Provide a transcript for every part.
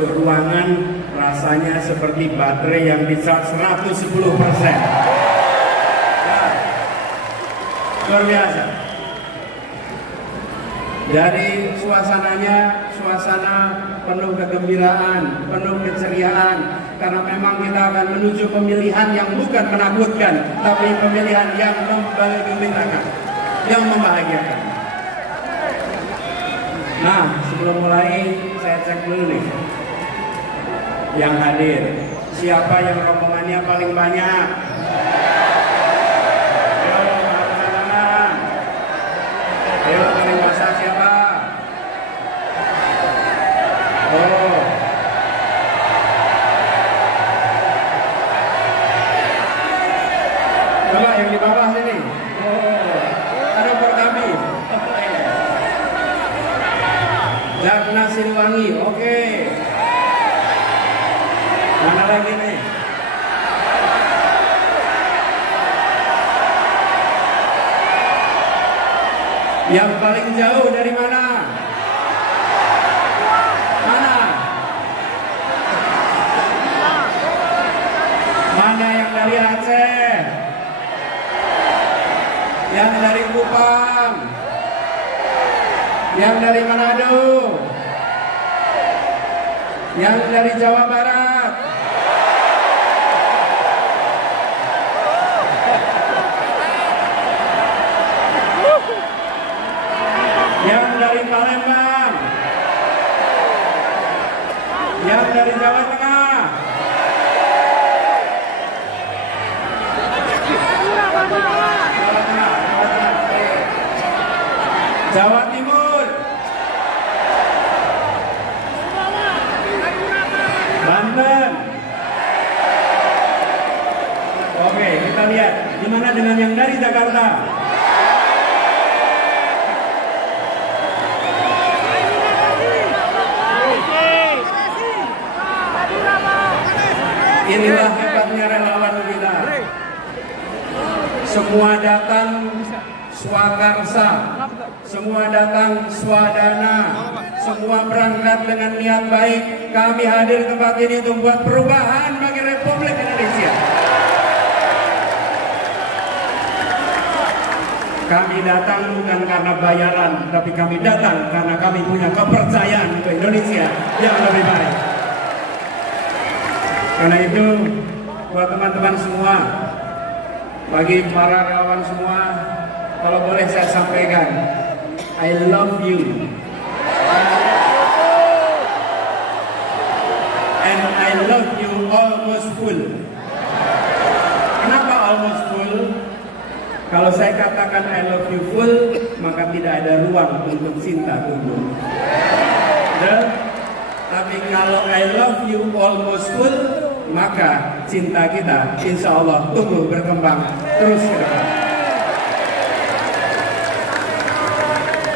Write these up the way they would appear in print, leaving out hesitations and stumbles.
Ruangan rasanya seperti baterai yang bisa 110%. Nah, luar biasa. Jadi suasananya suasana penuh kegembiraan, penuh keceriaan, karena memang kita akan menuju pemilihan yang bukan menakutkan, tapi pemilihan yang menggembirakan, yang membahagiakan. Nah, sebelum mulai saya cek dulu nih yang hadir, siapa yang rombongannya paling banyak? Ayo, angkat tangan. Ayo, paling basah siapa? Oh, coba yang di bawah sini. Oh, ada for kami. Jagna Siliwangi, oke. Mana lagi nih? Yang paling jauh dari mana? Mana? Mana yang dari Aceh? Yang dari Kupang? Yang dari Manado? Yang dari Jawa Barat? Yang dari Palembang? Yang dari Jawa Tengah? Jawa Timur? Banten? Oke, kita lihat gimana dengan yang dari Jakarta? Inilah hebatnya relawan kita. Semua datang swakarsa, semua datang swadana, semua berangkat dengan niat baik. Kami hadir di tempat ini untuk membuat perubahan bagi Republik Indonesia. Kami datang bukan karena bayaran, tapi kami datang karena kami punya kepercayaan untuk Indonesia yang lebih baik. Karena itu, buat teman-teman semua, bagi para relawan semua, kalau boleh saya sampaikan, I love you. And I love you almost full. Kenapa almost full? Kalau saya katakan I love you full, maka tidak ada ruang untuk cinta tumbuh. Tapi kalau I love you almost full, maka cinta kita insya Allah tumbuh berkembang terus ke depan.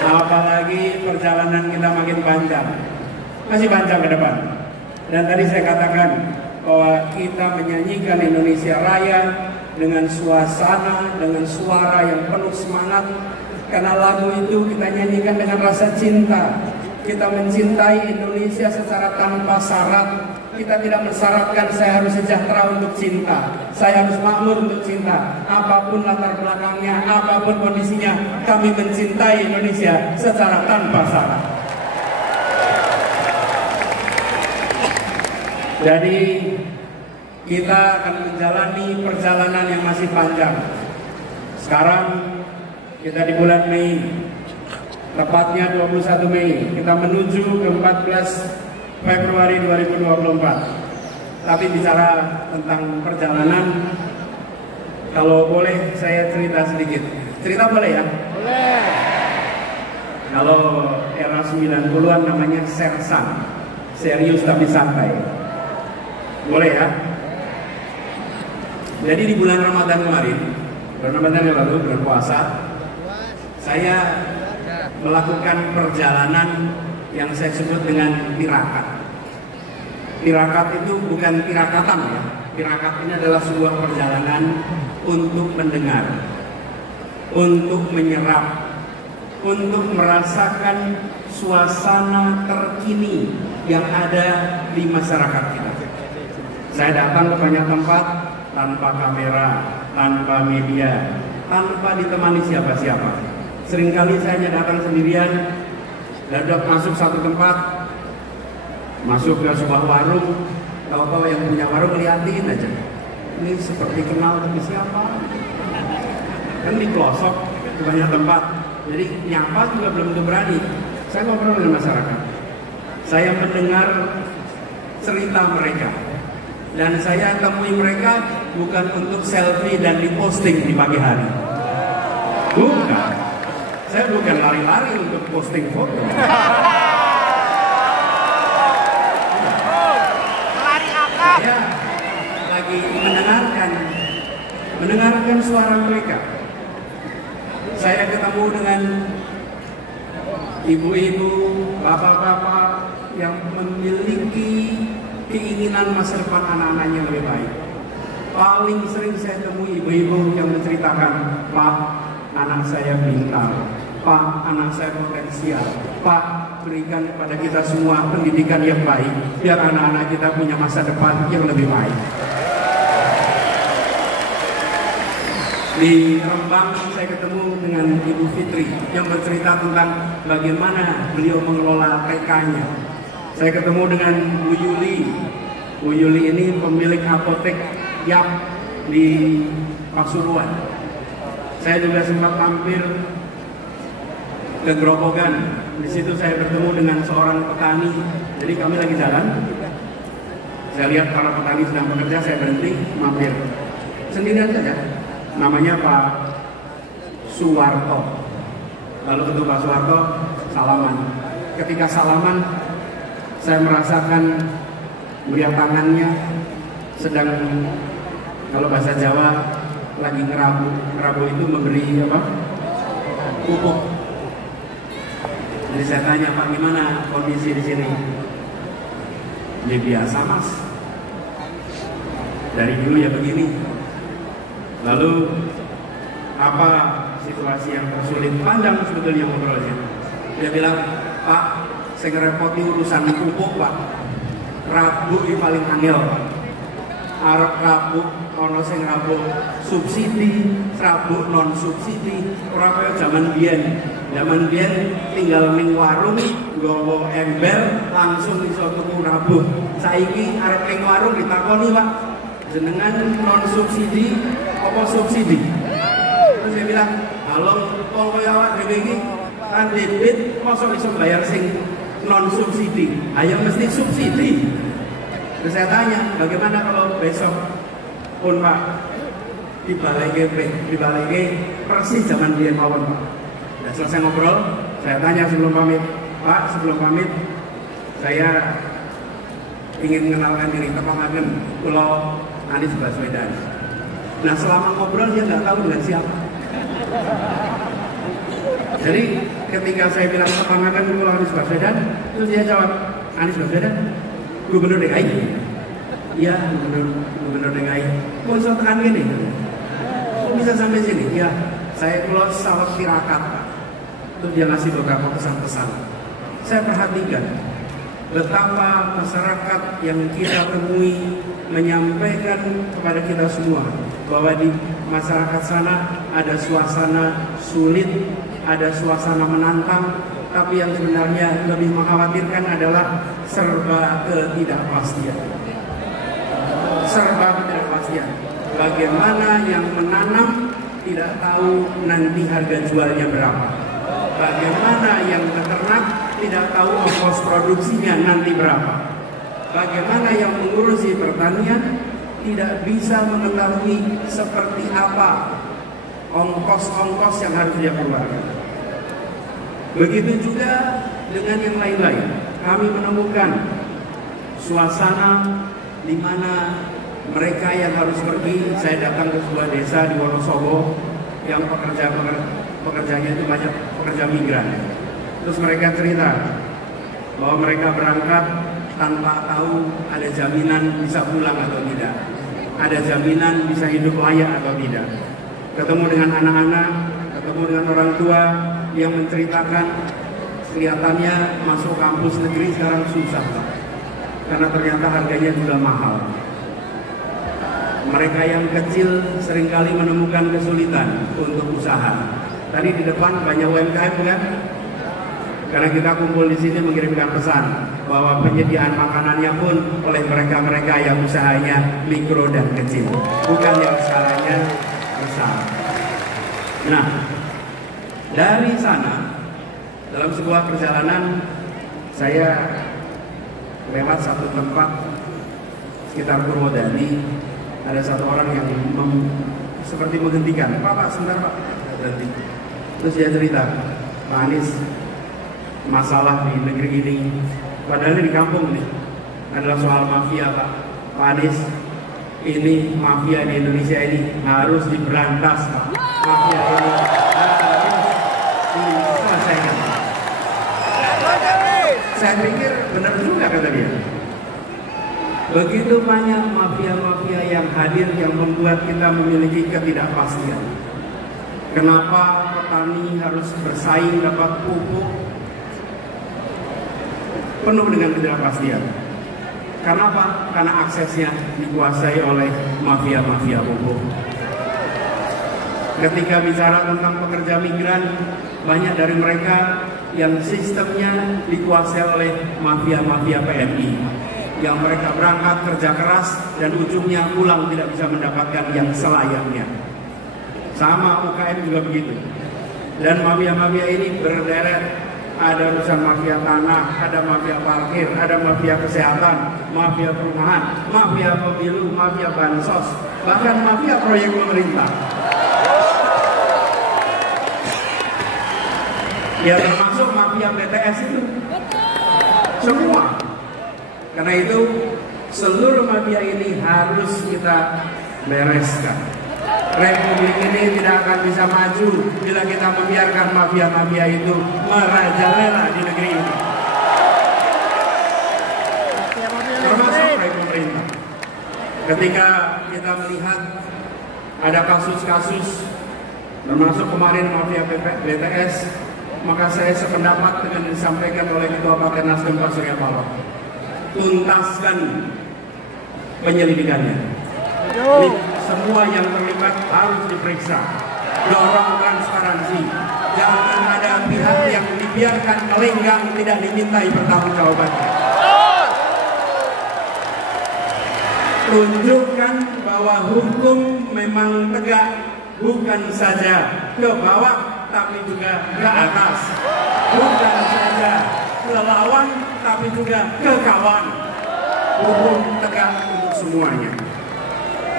Apalagi perjalanan kita makin panjang, masih panjang ke depan. Dan tadi saya katakan bahwa kita menyanyikan Indonesia Raya dengan suasana, dengan suara yang penuh semangat. Karena lagu itu kita nyanyikan dengan rasa cinta. Kita mencintai Indonesia secara tanpa syarat. Kita tidak mensyaratkan saya harus sejahtera untuk cinta, saya harus makmur untuk cinta. Apapun latar belakangnya, apapun kondisinya, kami mencintai Indonesia secara tanpa syarat. Jadi kita akan menjalani perjalanan yang masih panjang. Sekarang kita di bulan Mei, tepatnya 21 Mei, kita menuju ke 14 Februari 2024. Tapi bicara tentang perjalanan, kalau boleh saya cerita sedikit. Cerita boleh ya? Boleh. Kalau era 90-an namanya sersan, serius tapi santai. Boleh ya? Jadi di bulan Ramadan kemarin, bulan Ramadan yang lalu, bulan puasa, saya melakukan perjalanan yang saya sebut dengan tirakat. Tirakat itu bukan tirakatan ya. Tirakat ini adalah sebuah perjalanan untuk mendengar, untuk menyerap, untuk merasakan suasana terkini yang ada di masyarakat kita. Saya datang ke banyak tempat tanpa kamera, tanpa media, tanpa ditemani siapa-siapa. Seringkali saya hanya datang sendirian, dadak masuk satu tempat, masuk ke sebuah warung, tahu-tahu yang punya warung ngeliatin aja. Ini seperti kenal tapi siapa? Kan di pelosok di banyak tempat, jadi nyapa juga belum tentu berani. Saya ngobrol dengan masyarakat, saya mendengar cerita mereka, dan saya temui mereka bukan untuk selfie dan diposting di pagi hari. Bukan, saya bukan lari-lari untuk posting foto. Saya lagi mendengarkan suara mereka. Saya ketemu dengan ibu-ibu, bapak-bapak yang memiliki keinginan masa depan anak-anaknya lebih baik. Paling sering saya temui ibu-ibu yang menceritakan, Pak, anak saya pintar, Pak, anak saya potensial, Pak, berikan kepada kita semua pendidikan yang baik, biar anak-anak kita punya masa depan yang lebih baik. Di Rembang saya ketemu dengan Ibu Fitri yang bercerita tentang bagaimana beliau mengelola TK-nya. Saya ketemu dengan Bu Yuli. Bu Yuli ini pemilik apotek Yap di Pasuruan. Saya juga sempat mampir ke Grobogan. Di situ saya bertemu dengan seorang petani. Jadi kami lagi jalan. Saya lihat para petani sedang bekerja, saya berhenti mampir. Sendirian saja. Namanya Pak Suwarto. Lalu ketemu Pak Suwarto, salaman. Ketika salaman, saya merasakan melihat tangannya sedang, kalau bahasa Jawa, lagi ngerabu. Ngerabu itu memberi apa? Pupuk. Jadi saya tanya, Pak, gimana kondisi di sini? Ya biasa, Mas. Dari dulu ya begini. Lalu apa situasi yang tersulit? Panjang sebetulnya ngobrolnya. Dia bilang, Pak, saya ngerepoti urusan pupuk, Pak. Rabu ini paling angel, Pak. Arep rabu, ono sing rabu subsidi, rabu non subsidi. Ora kaya zaman biyen. Zaman biyen tinggal ning warung, nggawa ember, langsung iso tuku rabu. Saiki arep ning warung ditakoni, Pak, jenengan non subsidi apa subsidi? Terus dia bilang, halo, kok kaya awak dhewe iki kan debit, mosok iso bayar sing non subsidi? Ayo mesti subsidi. Terus saya tanya, bagaimana kalau besok pun Pak dibalik persis zaman dia mawon, Pak. Dan selesai ngobrol, saya tanya sebelum pamit, Pak, sebelum pamit saya ingin mengenalkan diri, tepangaken kula Anies Baswedan. Nah, selama ngobrol dia nggak tahu dengan siapa. Jadi ketika saya bilang tepangaken kula Anies Baswedan, terus dia jawab, Anies Baswedan, Gubernur DKI. Iya, Gubernur DKI. Kok iso tekan gini? Kok bisa sampai sini? Ya, saya kula sawet tirakat, Pak. Terus dia ngasih beberapa pesan-pesan. Saya perhatikan betapa masyarakat yang kita temui menyampaikan kepada kita semua bahwa di masyarakat sana ada suasana sulit, ada suasana menantang, tapi yang sebenarnya lebih mengkhawatirkan adalah serba ketidakpastian. Serba ketidakpastian. Bagaimana yang menanam tidak tahu nanti harga jualnya berapa. Bagaimana yang beternak tidak tahu ongkos produksinya nanti berapa. Bagaimana yang mengurusi pertanian tidak bisa mengetahui seperti apa ongkos-ongkos yang harus dia keluarkan. Begitu juga dengan yang lain-lain. Kami menemukan suasana di mana mereka yang harus pergi. Saya datang ke sebuah desa di Wonosobo yang pekerjanya itu banyak pekerja migran. Terus mereka cerita bahwa mereka berangkat tanpa tahu ada jaminan bisa pulang atau tidak, ada jaminan bisa hidup layak atau tidak. Ketemu dengan anak-anak, ketemu dengan orang tua yang menceritakan kelihatannya masuk kampus negeri sekarang susah, Pak. karena ternyata harganya juga mahal. Mereka yang kecil seringkali menemukan kesulitan untuk usaha. Tadi di depan banyak UMKM kan? Karena kita kumpul di sini mengirimkan pesan bahwa penyediaan makanannya pun oleh mereka-mereka yang usahanya mikro dan kecil, bukan yang skalanya besar. Nah, dari sana dalam sebuah perjalanan saya lewat satu tempat sekitar Purwodadi. Ada satu orang yang seperti menghentikan, Pak, sebentar Pak, berhenti. Terus dia cerita, Pak Anies, masalah di negeri ini, padahal di kampung nih, adalah soal mafia Pak. Pak Anies, ini mafia di Indonesia ini harus diberantas Pak. Mafia ini harus diselesaikan. Saya pikir benar juga kata dia. Begitu banyak mafia-mafia yang hadir yang membuat kita memiliki ketidakpastian. Kenapa petani harus bersaing dapat pupuk penuh dengan ketidakpastian? Karena apa? Karena aksesnya dikuasai oleh mafia-mafia pupuk. Ketika bicara tentang pekerja migran, banyak dari mereka yang sistemnya dikuasai oleh mafia-mafia PMI. Yang mereka berangkat kerja keras dan ujungnya pulang tidak bisa mendapatkan yang selayaknya. Sama UKM juga begitu. Dan mafia-mafia ini berderet. Ada urusan mafia tanah, ada mafia parkir, ada mafia kesehatan, mafia perumahan, mafia pemilu, mafia bansos, bahkan mafia proyek pemerintah. Ya termasuk mafia BTS itu. Semua. Karena itu seluruh mafia ini harus kita bereskan. Republik ini tidak akan bisa maju bila kita membiarkan mafia-mafia itu merajalela di negeri ini. Termasuk proyek pemerintah. Ketika kita melihat ada kasus-kasus, termasuk kemarin mafia BTS, maka saya sependapat dengan yang disampaikan oleh Ketua Partai Nasdem Pak Surya Paloh. Tuntaskan penyelidikannya. Semua yang terlibat harus diperiksa. Dorong transparansi. Jangan ada pihak yang dibiarkan melenggang tidak dimintai pertanggungjawabannya. Tunjukkan bahwa hukum memang tegak, bukan saja ke bawah tapi juga ke atas. Bukan saja ke lawan tapi juga ke kawan. Hukum tegak untuk semuanya.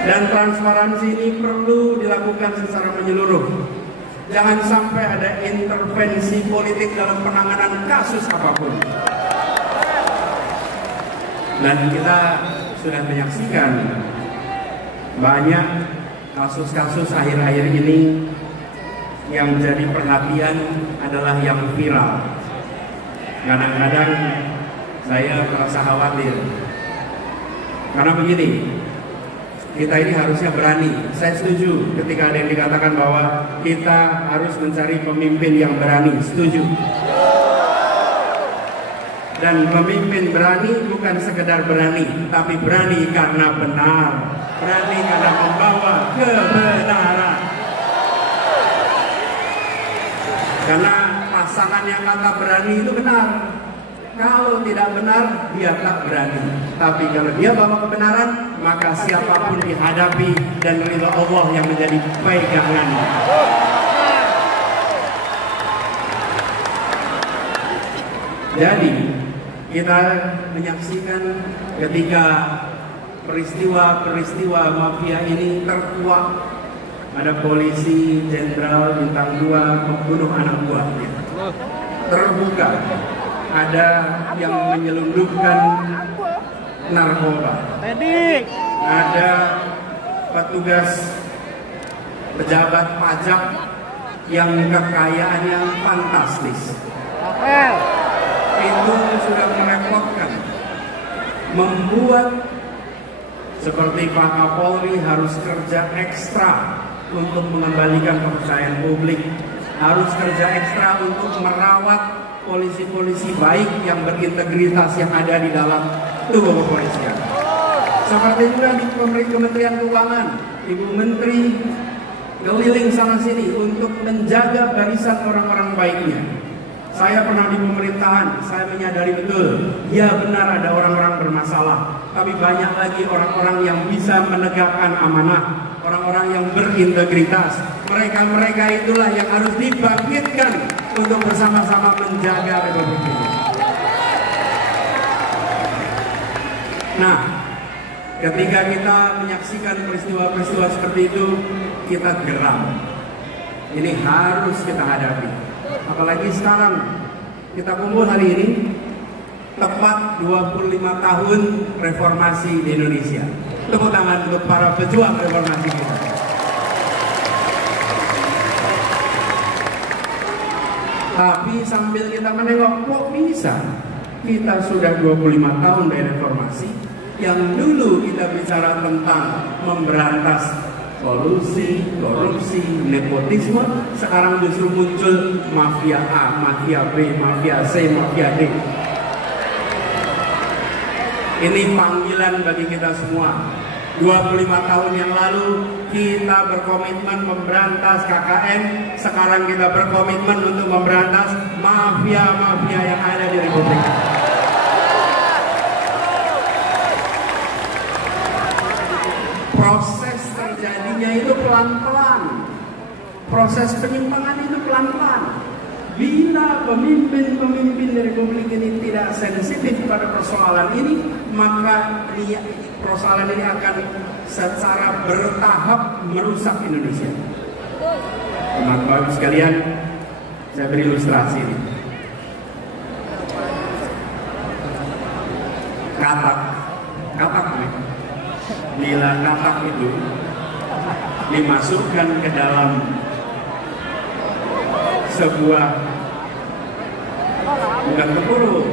Dan transparansi ini perlu dilakukan secara menyeluruh. Jangan sampai ada intervensi politik dalam penanganan kasus apapun. Dan kita sudah menyaksikan banyak kasus-kasus akhir-akhir ini yang menjadi perhatian adalah yang viral. Kadang-kadang saya merasa khawatir. Karena begini, kita ini harusnya berani. Saya setuju ketika ada yang dikatakan bahwa kita harus mencari pemimpin yang berani. Setuju. Dan pemimpin berani bukan sekedar berani, tapi berani karena benar. Berani karena membawa kebenaran. Karena pasangan yang kata berani itu benar. Kalau tidak benar, dia tak berani. Tapi kalau dia bawa kebenaran, maka siapapun dihadapi dan ridha Allah yang menjadi pegangan. Jadi, kita menyaksikan ketika peristiwa-peristiwa mafia ini terkuak. Ada polisi jenderal bintang 2 membunuh anak buahnya. Terbuka. Ada yang menyelundupkan narkoba. Ada petugas pejabat pajak yang kekayaannya fantastis. Itu sudah merepotkan. Membuat seperti Pak Kapolri harus kerja ekstra untuk mengembalikan kepercayaan publik. Harus kerja ekstra untuk merawat polisi-polisi baik yang berintegritas yang ada di dalam tubuh kepolisian. Seperti juga di Kementerian Keuangan, Ibu Menteri keliling sana sini untuk menjaga barisan orang-orang baiknya. Saya pernah di pemerintahan, saya menyadari betul, ya benar ada orang-orang bermasalah, tapi banyak lagi orang-orang yang bisa menegakkan amanah, orang-orang yang berintegritas. Mereka-mereka itulah yang harus dibangkitkan untuk bersama-sama menjaga Republik ini. Nah, ketika kita menyaksikan peristiwa-peristiwa seperti itu, kita geram. Ini harus kita hadapi. Apalagi sekarang kita kumpul hari ini tepat 25 tahun reformasi di Indonesia. Tepuk tangan untuk para pejuang reformasi kita. Tapi sambil kita menengok, kok bisa kita sudah 25 tahun dari reformasi, yang dulu kita bicara tentang memberantas kolusi, korupsi, nepotisme, sekarang justru muncul mafia A, mafia B, mafia C, mafia D. Ini panggilan bagi kita semua. 25 tahun yang lalu kita berkomitmen memberantas KKN, sekarang kita berkomitmen untuk memberantas mafia-mafia yang ada di Republik. Proses terjadinya itu pelan-pelan. Proses penyimpangan itu pelan-pelan. Bila pemimpin-pemimpin dari Republik ini tidak sensitif pada persoalan ini, maka persoalan ini akan secara bertahap merusak Indonesia. Teman-teman sekalian, saya beri ilustrasi ini. Katak. Bila katak itu dimasukkan ke dalam sebuah, bukan tempurung,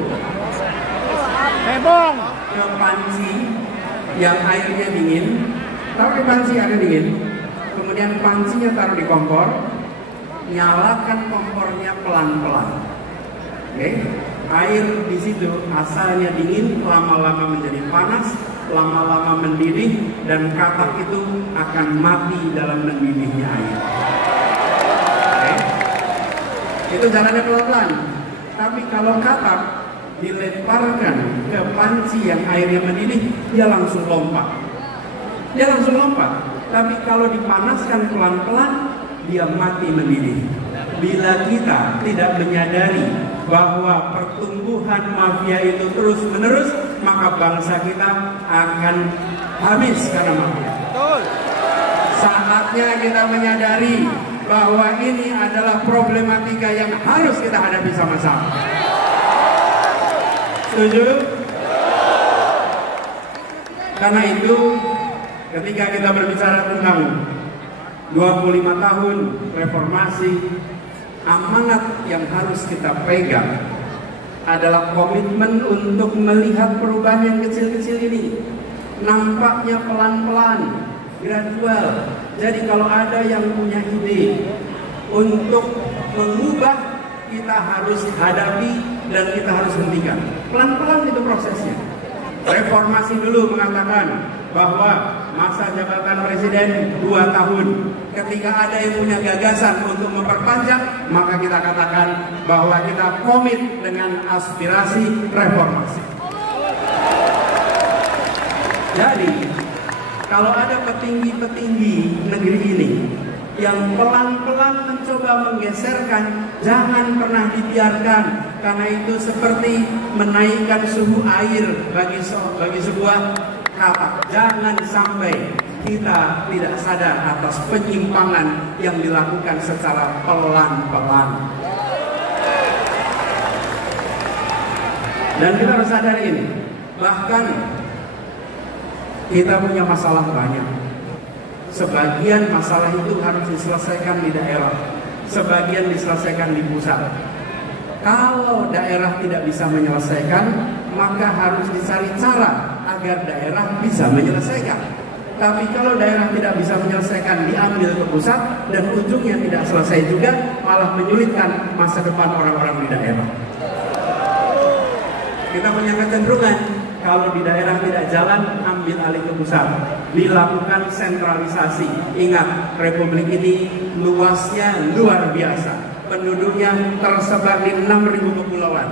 ke panci yang airnya dingin, taruh di panci airnya dingin, kemudian pancinya taruh di kompor, nyalakan kompornya pelan-pelan. Oke, air di situ asalnya dingin, lama-lama menjadi panas, lama-lama mendidih, dan katak itu akan mati dalam mendidihnya air. Oke, itu jalannya pelan-pelan. Tapi kalau katak dilemparkan ke panci yang airnya mendidih, dia langsung lompat. Tapi kalau dipanaskan pelan-pelan, dia mati mendidih. Bila kita tidak menyadari bahwa pertumbuhan mafia itu terus-menerus, maka bangsa kita akan habis karena mafia. Saatnya kita menyadari bahwa ini adalah problematika yang harus kita hadapi sama-sama. Setuju? Karena itu, ketika kita berbicara tentang 25 tahun reformasi, amanat yang harus kita pegang adalah komitmen untuk melihat perubahan yang kecil-kecil ini. Nampaknya pelan-pelan, gradual. Jadi kalau ada yang punya ide untuk mengubah, kita harus hadapi dan kita harus hentikan. Pelan-pelan itu prosesnya. Reformasi dulu mengatakan bahwa masa jabatan presiden 2 tahun. Ketika ada yang punya gagasan untuk memperpanjang, maka kita katakan bahwa kita komit dengan aspirasi reformasi. Jadi, kalau ada petinggi-petinggi negeri ini yang pelan-pelan mencoba menggeserkan, jangan pernah dibiarkan, karena itu seperti menaikkan suhu air bagi sebuah katak. Jangan sampai kita tidak sadar atas penyimpangan yang dilakukan secara pelan-pelan. Dan kita harus sadar ini, bahkan kita punya masalah banyak. Sebagian masalah itu harus diselesaikan di daerah, sebagian diselesaikan di pusat. Kalau daerah tidak bisa menyelesaikan, maka harus dicari cara agar daerah bisa menyelesaikan. Tapi kalau daerah tidak bisa menyelesaikan, diambil ke pusat, dan ujungnya tidak selesai juga, malah menyulitkan masa depan orang-orang di daerah. Kita punya kecenderungan Kalau di daerah tidak jalan, ambil alih ke pusat. Dilakukan sentralisasi. Ingat, Republik ini luasnya luar biasa. Penduduknya tersebar di 6.000 kepulauan.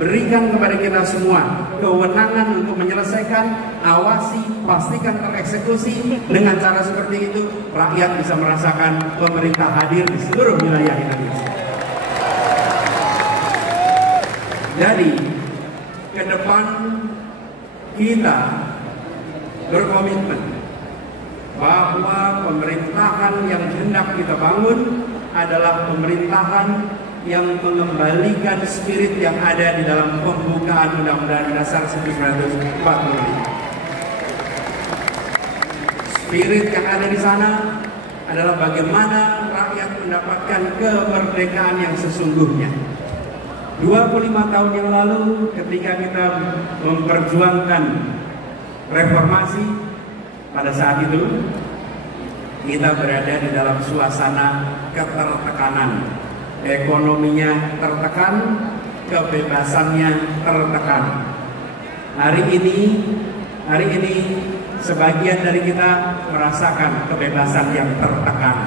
Berikan kepada kita semua kewenangan untuk menyelesaikan, awasi, pastikan tereksekusi. Dengan cara seperti itu, rakyat bisa merasakan pemerintah hadir di seluruh wilayah Indonesia. Jadi, ke depan kita berkomitmen bahwa pemerintahan yang hendak kita bangun adalah pemerintahan yang mengembalikan spirit yang ada di dalam pembukaan Undang-Undang Dasar 1945. Spirit yang ada di sana adalah bagaimana rakyat mendapatkan kemerdekaan yang sesungguhnya. 25 tahun yang lalu ketika kita memperjuangkan reformasi, pada saat itu kita berada di dalam suasana ketertekanan. Ekonominya tertekan, kebebasannya tertekan. Hari ini sebagian dari kita merasakan kebebasan yang tertekan.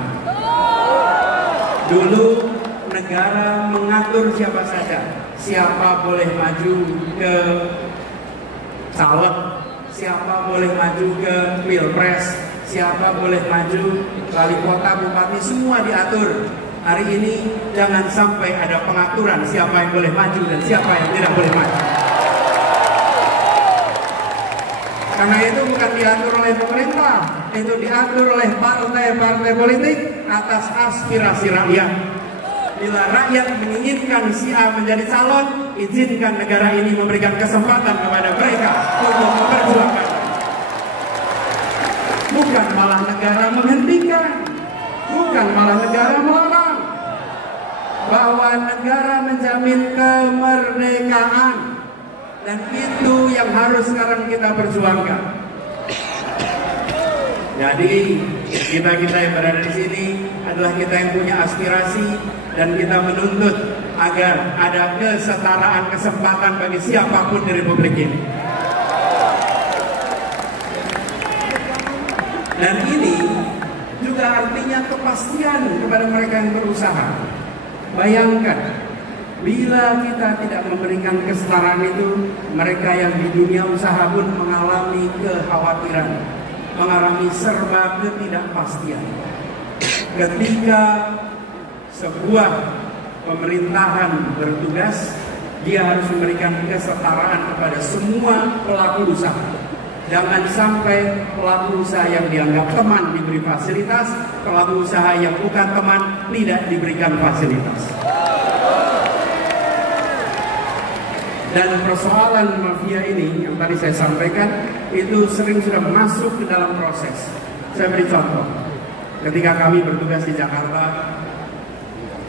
Dulu negara mengatur siapa saja, siapa boleh maju ke caleg, siapa boleh maju ke pilpres, siapa boleh maju wali kota, bupati, semua diatur. Hari ini jangan sampai ada pengaturan siapa yang boleh maju dan siapa yang tidak boleh maju. Karena itu bukan diatur oleh pemerintah, itu diatur oleh partai-partai politik atas aspirasi rakyat. Bila rakyat menginginkan si A menjadi calon, izinkan negara ini memberikan kesempatan kepada mereka untuk memperjuangkan. Bukan malah negara menghentikan, bukan malah negara melarang. Bahwa negara menjamin kemerdekaan, dan itu yang harus sekarang kita perjuangkan. Jadi kita yang berada di sini adalah kita yang punya aspirasi, dan kita menuntut agar ada kesetaraan kesempatan bagi siapapun di Republik ini. Dan ini juga artinya kepastian kepada mereka yang berusaha. Bayangkan, bila kita tidak memberikan kesetaraan itu, mereka yang di dunia usaha pun mengalami kekhawatiran, mengalami serba ketidakpastian. Ketika sebuah pemerintahan bertugas, dia harus memberikan kesetaraan kepada semua pelaku usaha. Jangan sampai pelaku usaha yang dianggap teman diberi fasilitas, pelaku usaha yang bukan teman tidak diberikan fasilitas. Dan persoalan mafia ini yang tadi saya sampaikan itu sering sudah masuk ke dalam proses. Saya beri contoh. Ketika kami bertugas di Jakarta,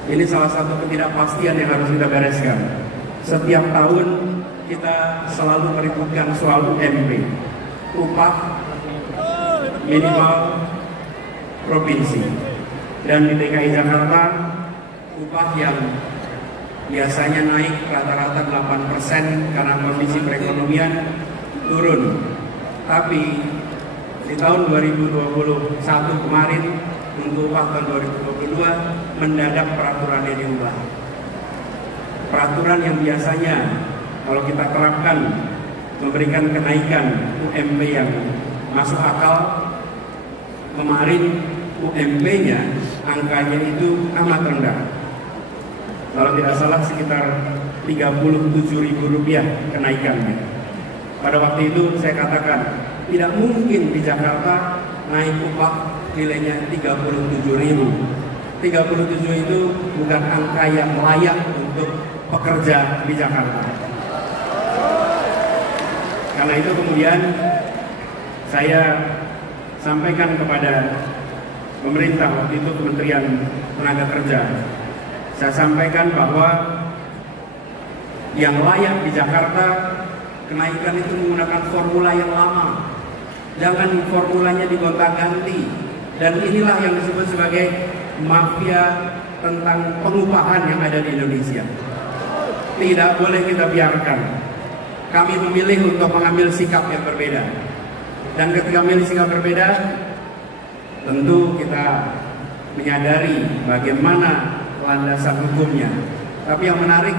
ini salah satu ketidakpastian yang harus kita bereskan. Setiap tahun kita selalu meributkan soal UMP, upah minimal provinsi. Dan di DKI Jakarta, upah yang biasanya naik rata-rata 8% karena kondisi perekonomian turun. Tapi di tahun 2021 kemarin, untuk upah tahun 2022 mendadak peraturannya diubah. Peraturan yang biasanya kalau kita terapkan memberikan kenaikan UMP yang masuk akal, kemarin UMP-nya angkanya itu amat rendah. Kalau tidak salah sekitar Rp37.000 kenaikannya. Pada waktu itu saya katakan tidak mungkin di Jakarta naik upah nilainya 37.000. 37 itu bukan angka yang layak untuk pekerja di Jakarta. Karena itu kemudian saya sampaikan kepada pemerintah waktu itu, Kementerian Tenaga Kerja. Saya sampaikan bahwa yang layak di Jakarta kenaikan itu menggunakan formula yang lama. Jangan formulanya digonta-ganti. Dan inilah yang disebut sebagai mafia tentang pengupahan yang ada di Indonesia. Tidak boleh kita biarkan. kami memilih untuk mengambil sikap yang berbeda. Dan ketika memilih sikap berbeda, tentu kita menyadari bagaimana landasan hukumnya. Tapi yang menarik,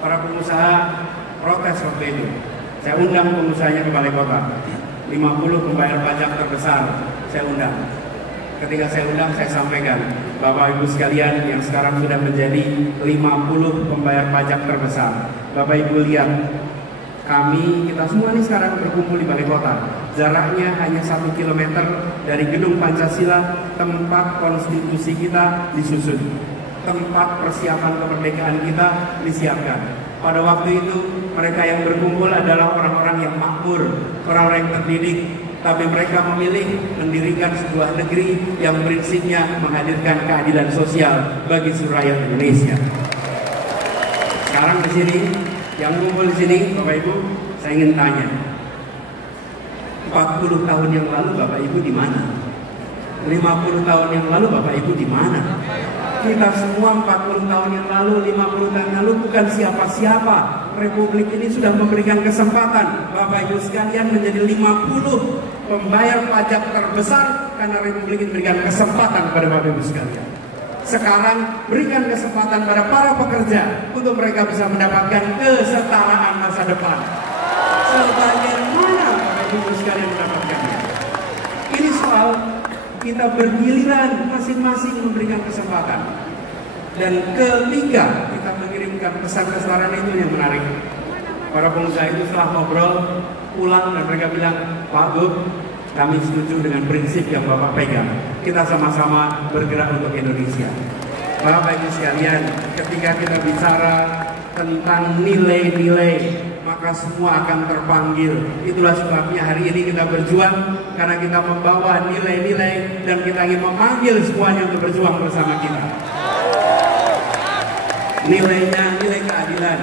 para pengusaha protes waktu itu. Saya undang pengusahanya ke Balai Kota, 50 pembayar pajak terbesar saya undang. Ketika saya undang, saya sampaikan, Bapak Ibu sekalian yang sekarang sudah menjadi 50 pembayar pajak terbesar. Bapak Ibu lihat, kita semua ini sekarang berkumpul di Balai Kota. Jaraknya hanya 1 kilometer dari Gedung Pancasila, tempat konstitusi kita disusun, tempat persiapan kemerdekaan kita disiapkan. Pada waktu itu mereka yang berkumpul adalah orang-orang yang makmur, orang-orang yang terdidik, tapi mereka memilih mendirikan sebuah negeri yang prinsipnya menghadirkan keadilan sosial bagi seluruh rakyat Indonesia. Sekarang di sini, yang kumpul di sini, Bapak Ibu, saya ingin tanya, 40 tahun yang lalu Bapak Ibu di mana? 50 tahun yang lalu Bapak Ibu di mana? Kita semua 40 tahun yang lalu, 50 tahun yang lalu bukan siapa-siapa. Republik ini sudah memberikan kesempatan Bapak Ibu sekalian menjadi 50 pembayar pajak terbesar karena Republik ini memberikan kesempatan kepada Bapak Ibu sekalian. Sekarang berikan kesempatan pada para pekerja untuk mereka bisa mendapatkan kesetaraan masa depan. Sebagaimana Bapak Ibu sekalian mendapatkannya. Ini soal kita bergiliran masing-masing memberikan kesempatan. Dan ketika kita mengirimkan pesan kesetaraan itu yang menarik. Para pengusaha itu setelah ngobrol pulang dan mereka bilang, Pak Bu, kami setuju dengan prinsip yang Bapak pegang. Kita sama-sama bergerak untuk Indonesia. Bapak Ibu sekalian, ketika kita bicara tentang nilai-nilai, maka semua akan terpanggil. Itulah sebabnya hari ini kita berjuang, karena kita membawa nilai-nilai dan kita ingin memanggil semuanya untuk berjuang bersama kita. Nilainya nilai keadilan,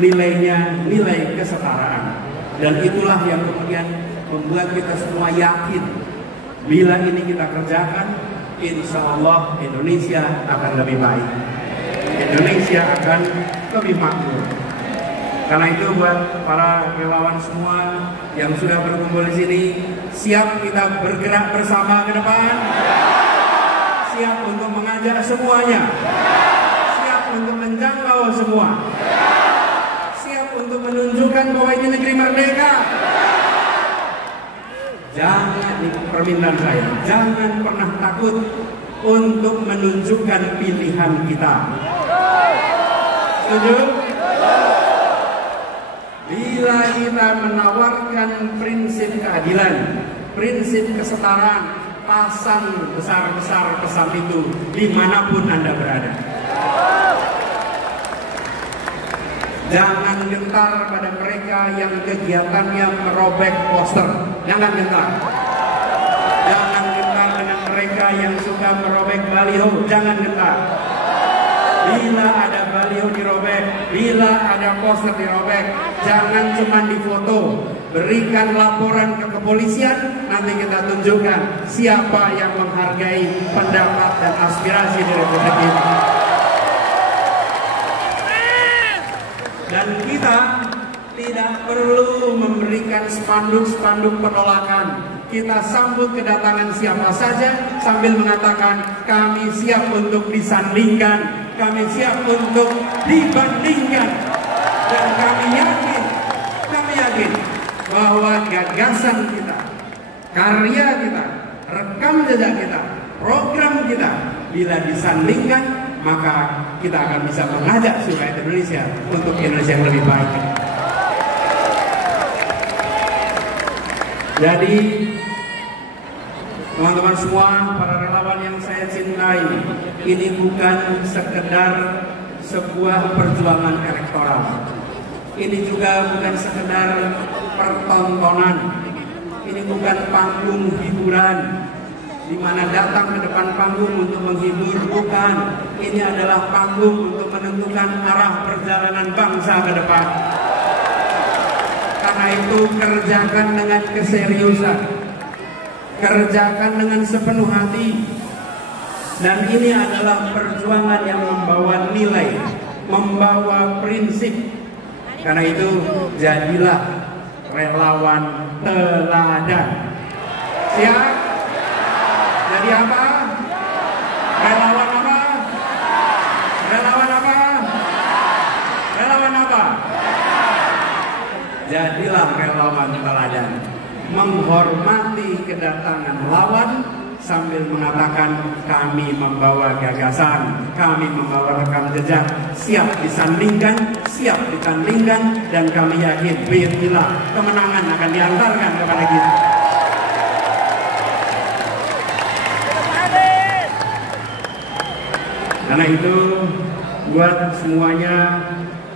nilainya nilai kesetaraan. Dan itulah yang kemudian membuat kita semua yakin, bila ini kita kerjakan, insya Allah Indonesia akan lebih baik. Indonesia akan lebih makmur. Karena itu buat para relawan semua yang sudah berkumpul di sini, siap kita bergerak bersama ke depan? Siap untuk mengajak semuanya? Siap untuk menjangkau semua? Siap untuk menunjukkan bahwa ini negeri merdeka? Jangan, permintaan saya, jangan pernah takut untuk menunjukkan pilihan kita. Setuju? Bila kita menawarkan prinsip keadilan, prinsip kesetaraan, pasang besar-besar pesan itu dimanapun Anda berada. Jangan gentar pada mereka yang kegiatannya merobek poster. Jangan gentar. Jangan gentar dengan mereka yang suka merobek baliho. Jangan gentar. Bila ada baliho dirobek, bila ada poster dirobek, jangan cuma difoto. Berikan laporan ke kepolisian, nanti kita tunjukkan siapa yang menghargai pendapat dan aspirasi dari Republik ini. Dan kita tidak perlu memberikan spanduk-spanduk penolakan. Kita sambut kedatangan siapa saja sambil mengatakan kami siap untuk disandingkan, kami siap untuk dibandingkan. Dan kami yakin bahwa gagasan kita, karya kita, rekam jejak kita, program kita, bila disandingkan, maka kita akan bisa mengajak seluruh Indonesia untuk Indonesia yang lebih baik. Jadi teman-teman semua, para relawan yang saya cintai, ini bukan sekedar sebuah perjuangan elektoral. Ini juga bukan sekedar pertontonan. Ini bukan panggung hiburan di mana datang ke depan panggung untuk menghibur, bukan. Ini adalah panggung untuk menentukan arah perjalanan bangsa ke depan. Karena itu kerjakan dengan keseriusan, kerjakan dengan sepenuh hati. Dan ini adalah perjuangan yang membawa nilai, membawa prinsip, Karena itu jadilah relawan teladan. Siap? Jadi apa? Relawan apa? Relawan apa? Relawan apa? Jadilah relawan teladan. Menghormati kedatangan lawan sambil mengatakan kami membawa gagasan, kami membawa rekam jejak, siap disandingkan, siap ditandingkan, dan kami yakin bila kemenangan akan diantarkan kepada kita. Karena itu buat semuanya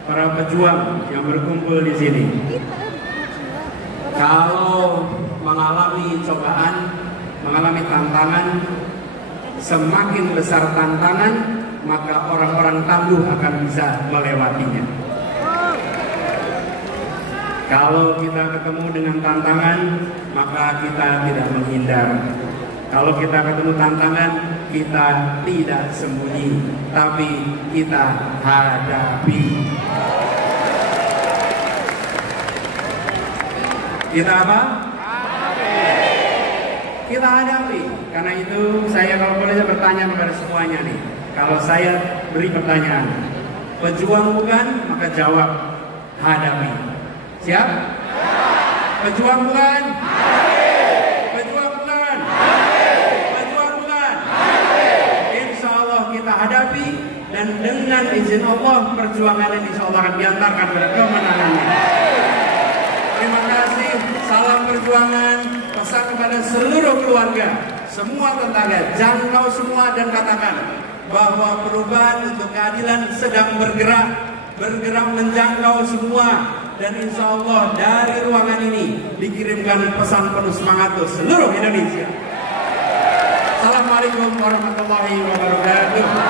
para pejuang yang berkumpul di sini, kalau mengalami cobaan, mengalami tantangan, semakin besar tantangan, maka orang-orang tangguh akan bisa melewatinya. Kalau kita ketemu dengan tantangan, maka kita tidak menghindar. Kalau kita ketemu tantangan, kita tidak sembunyi, tapi kita hadapi. Kita apa? Kita hadapi. Karena itu saya kalau boleh bertanya kepada semuanya nih. Kalau saya beri pertanyaan, pejuang bukan, maka jawab hadapi. Siap? Pejuang bukan? Pejuang bukan? Pejuang bukan? Insya Allah kita hadapi, dan dengan izin Allah perjuangan ini insya Allah akan diantarkan pada kemenangannya. Terima kasih, salam perjuangan. Pesan kepada seluruh keluarga, semua tetangga, jangkau semua dan katakan bahwa perubahan untuk keadilan sedang bergerak menjangkau semua, dan insya Allah dari ruangan ini dikirimkan pesan penuh semangat untuk seluruh Indonesia. Assalamualaikum warahmatullahi wabarakatuh.